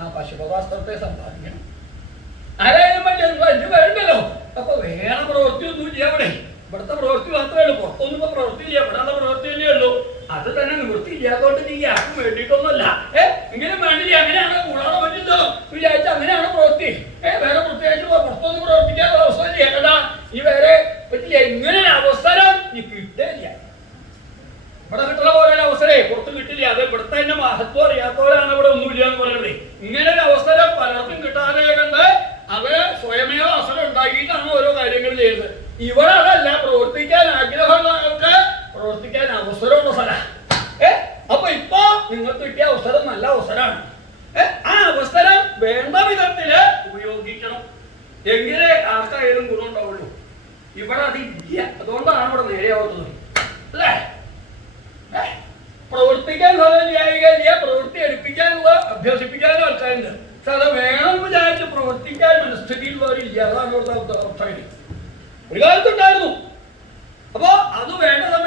ആ പശുപതാസ്ത്രത്തെ സമ്പാദിക്കണം. ആരായാലും വലിയ വേണ്ടല്ലോ. അപ്പൊ വേറെ പ്രവൃത്തിയൊന്നും ഇല്ല അവിടെ. ഇവിടുത്തെ പ്രവൃത്തി മാത്രമേ ഉള്ളൂ. പുറത്തൊന്നും ഇപ്പൊ പ്രവൃത്തിയില്ല. ഇവിടെയുള്ള പ്രവൃത്തി തന്നെ ഉള്ളൂ. അത് തന്നെ നിവൃത്തി ഇല്ലാത്തോണ്ട് നീ ആർക്കും വേണ്ടിയിട്ടൊന്നുമല്ല. എങ്കിലും വേണ്ടില്ല. അങ്ങനെയാണ് കൂടാതെ പറ്റില്ലോ വിചാരിച്ച അങ്ങനെയാണ് പ്രവൃത്തി. വേറെ പ്രത്യേകിച്ച് പുറത്തൊന്നും പ്രവർത്തിക്കാത്ത അവസരം കേട്ടാ ഈ വേറെ പറ്റില്ല. ഇങ്ങനെ ഒരു അവസരം നീ കിട്ടില്ല. ഇവിടെ കിട്ടുന്ന പോലെ ഒരു അവസരേ പുറത്ത് കിട്ടില്ല. അത് ഇവിടുത്തെ തന്നെ മഹത്വം അറിയാത്തവരാണ് ഇവിടെ ഒന്നുമില്ല എന്ന് പറയുന്നത്. ഇങ്ങനെ ഒരു അവസരം പലർക്കും കിട്ടാതെ കണ്ട് അവര് സ്വയമേവ അവസരം ഉണ്ടാക്കിയിട്ടാണ് ഓരോ കാര്യങ്ങൾ ചെയ്യുന്നത്. ഇവിടെ അതല്ല. പ്രവർത്തിക്കാൻ ആഗ്രഹമുള്ളവർക്ക് പ്രവർത്തിക്കാൻ അവസരമുള്ള സ്ഥലം. അപ്പൊ ഇപ്പൊ നിങ്ങൾക്ക് കിട്ടിയ അവസരം നല്ല അവസരമാണ്. ആ അവസരം വേണ്ട വിധത്തില് ഉപയോഗിക്കണം. എങ്കിലേ ആർക്കായാലും ഗുണം ഉണ്ടാവുള്ളൂ. ഇവിടെ അതില്ല. അതുകൊണ്ടാണ് ഇവിടെ നേരെയാവുന്നത് അല്ലേ? പ്രവർത്തിക്കാൻ ഫലം പ്രവൃത്തി എടുപ്പിക്കാനുള്ള അഭ്യസിപ്പിക്കാനും ആൾക്കാരുണ്ട്. പക്ഷെ അത് വേണം വിചാരിച്ച് പ്രവർത്തിക്കാൻ മനസ്ഥിതിയിലുള്ളവരില്ല. അതാണ് ഇവിടുത്തെ അവസ്ഥ. ഒരു കാലത്തുണ്ടായിരുന്നു. അപ്പൊ അത് വേണ്ടത്